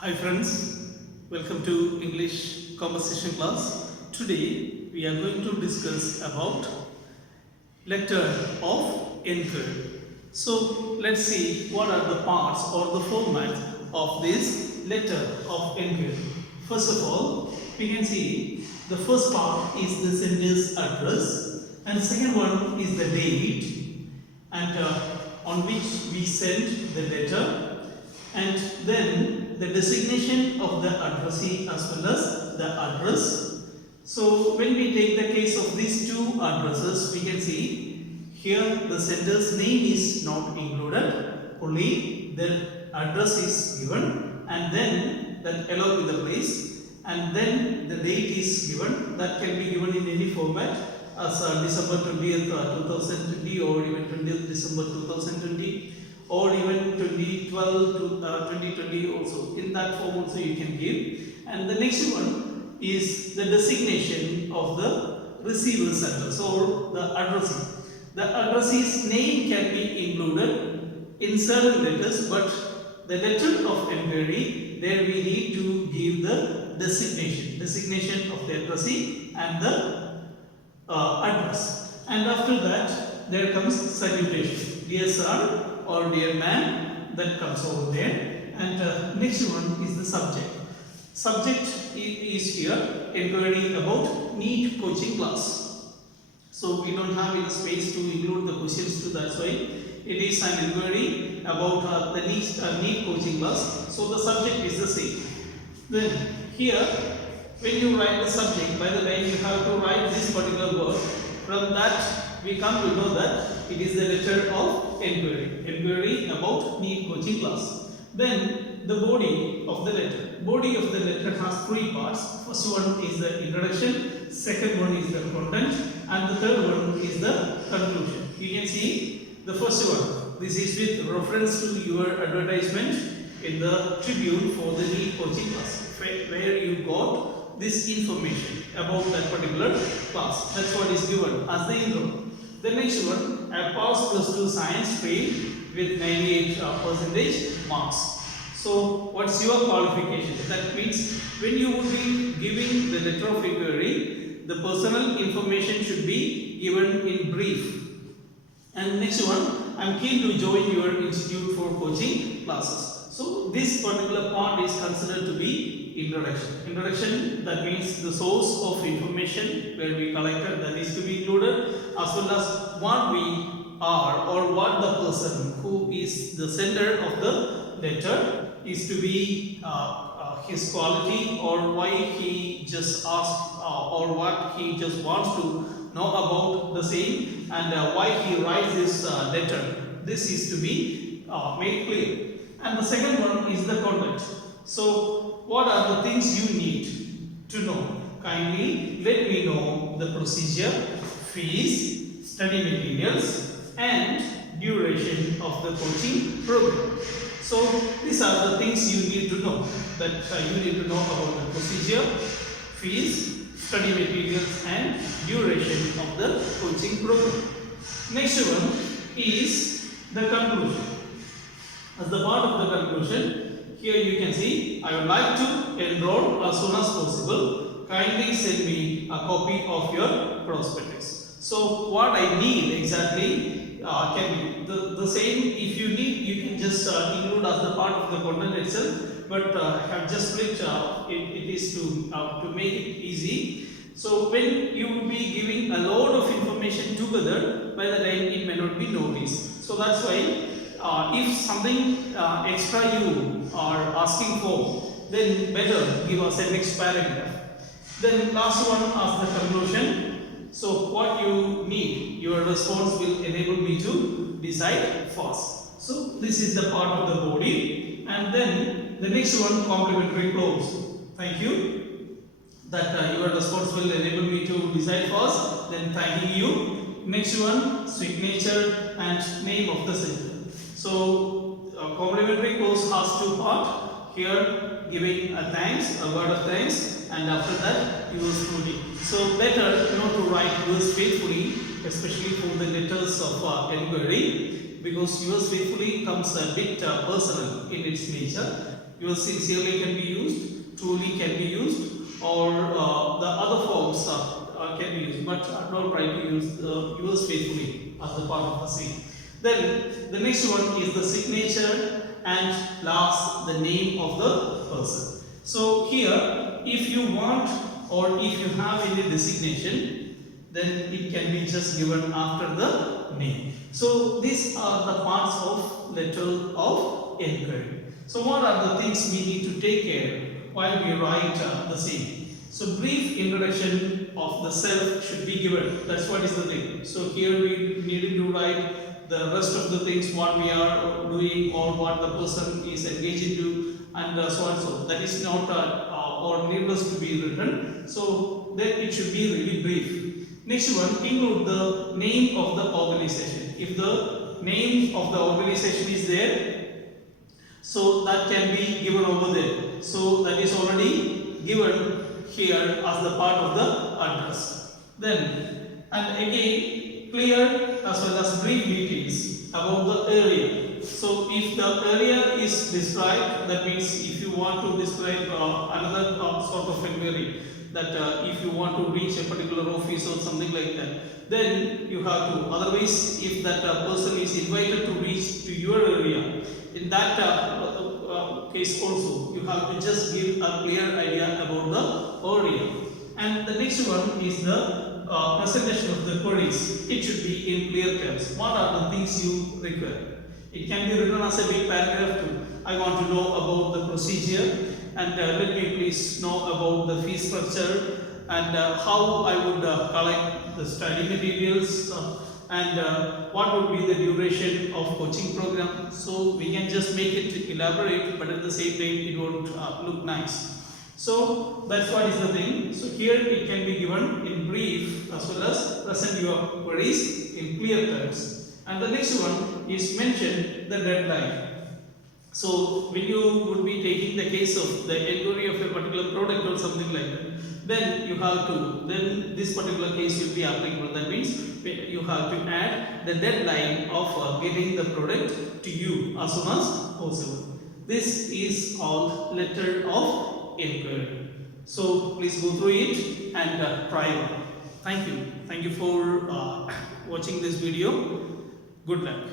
Hi friends, welcome to English conversation class. Today we are going to discuss about letter of Enquiry. So let's see what are the parts or the format of this letter of Enquiry. First of all, we can see the first part is the sender's address and the second one is the date and on which we send the letter, and then the designation of the addressee as well as the address. So when we take the case of these two addresses, we can see here the sender's name is not included, only the address is given, and then that along with the place, and then the date is given. That can be given in any format as December 20th 2020 or even 20th December 2020 or even 2012 to 2020 also. In that form also you can give. And the next one is the designation of the receiver's address or the addressee. The addressee's name can be included in certain letters, but the letter of enquiry, there we need to give the designation of the addressee and the address. And after that there comes salutation, dear sir or dear man, that comes over there. And next one is the subject. Subject is here enquiry about NEET coaching class. So we don't have enough space to include the questions too, that's why it is an inquiry about the NEET coaching class. So the subject is the same. Then here when you write the subject, by the way you have to write this particular word. From that we come to know that it is the letter of enquiry about NEET coaching class. Then the body of the letter. Body of the letter has three parts. First one is the introduction, second one is the content, and the third one is the conclusion. You can see the first one. This is with reference to your advertisement in the Tribune for the NEET coaching class, where you got this information about that particular class. That's what is given as the intro. The next one, a pass +2 science fail with 98% marks. So what's your qualification? That means when you would be giving the letter of inquiry, the personal information should be given in brief. And next one, I'm keen to join your institute for coaching classes. So this particular part is considered to be introduction. Introduction, that means the source of information where we collected, that is to be included, as well as what we are or what the person who is the sender of the letter is to be his quality, or why he just asked or what he just wants to know about the same, and why he writes this letter. This is to be made clear. And the second one is the content. So what are the things you need to know? Kindly let me know the procedure, fees, study materials, and duration of the coaching program. So these are the things you need to know. That you need to know about the procedure, fees, study materials, and duration of the coaching program. Next one is the conclusion. As the part of the conclusion, here you can see, I would like to enroll as soon as possible. Kindly send me a copy of your prospectus. So what I need exactly can be the same. If you need, you can just include as the part of the content itself. But I have just split it is to make it easy. So when you will be giving a load of information together, by the time it may not be noticed. So that's why if something extra you are asking for, then better give us a next paragraph. Then last one as the conclusion. So what you need, your response will enable me to decide fast. So this is the part of the body, and then the next one, complimentary clause. Thank you that your response will enable me to decide fast. Then thanking you. Next one, signature and name of the sender. So complimentary clause has two parts. Here giving a thanks, a word of thanks, and after that yours truly. So better to write yours faithfully, especially for the letters of enquiry, because yours faithfully comes a bit personal in its nature. Yours sincerely can be used, truly can be used, or the other forms can be used, but don't try to use yours faithfully as the part of the same. Then the next one is the signature, and last the name of the person. So here, if you want or if you have any designation, then it can be just given after the name. So these are the parts of letter of inquiry. So what are the things we need to take care while we write the same? So brief introduction of the self should be given. That's what is the thing. So here we needed to write the rest of the things what we are doing or what the person is engaged into, and so and so. That is not or needless to be written. So then it should be really brief. Next one, include the name of the organization. If the name of the organization is there, so that can be given over there. So that is already given here as the part of the address. Then, and again, clear as well as brief details about the area. So if the area is described, that means if you want to describe another sort of inquiry, that if you want to reach a particular office or something like that, then you have to. Otherwise, if that person is invited to reach to your area, in that case also, you have to just give a clear idea about the area. And the next one is the presentation of the queries. It should be in clear terms. What are the things you require? It can be written as a big paragraph too. I want to know about the procedure, and let me please know about the fee structure, and how I would collect the study materials, and what would be the duration of coaching program. So we can just make it elaborate, but at the same time it won't look nice. So that's what is the thing. So here it can be given in brief as well as present your queries in clear terms. And the next one is mention the deadline. So when you would be taking the case of the inquiry of a particular product or something like that, then you have to, then this particular case will be applicable. That means you have to add the deadline of getting the product to you as soon as possible. This is all letter of inquiry. So please go through it and try it. Thank you. Thank you for watching this video. Good luck.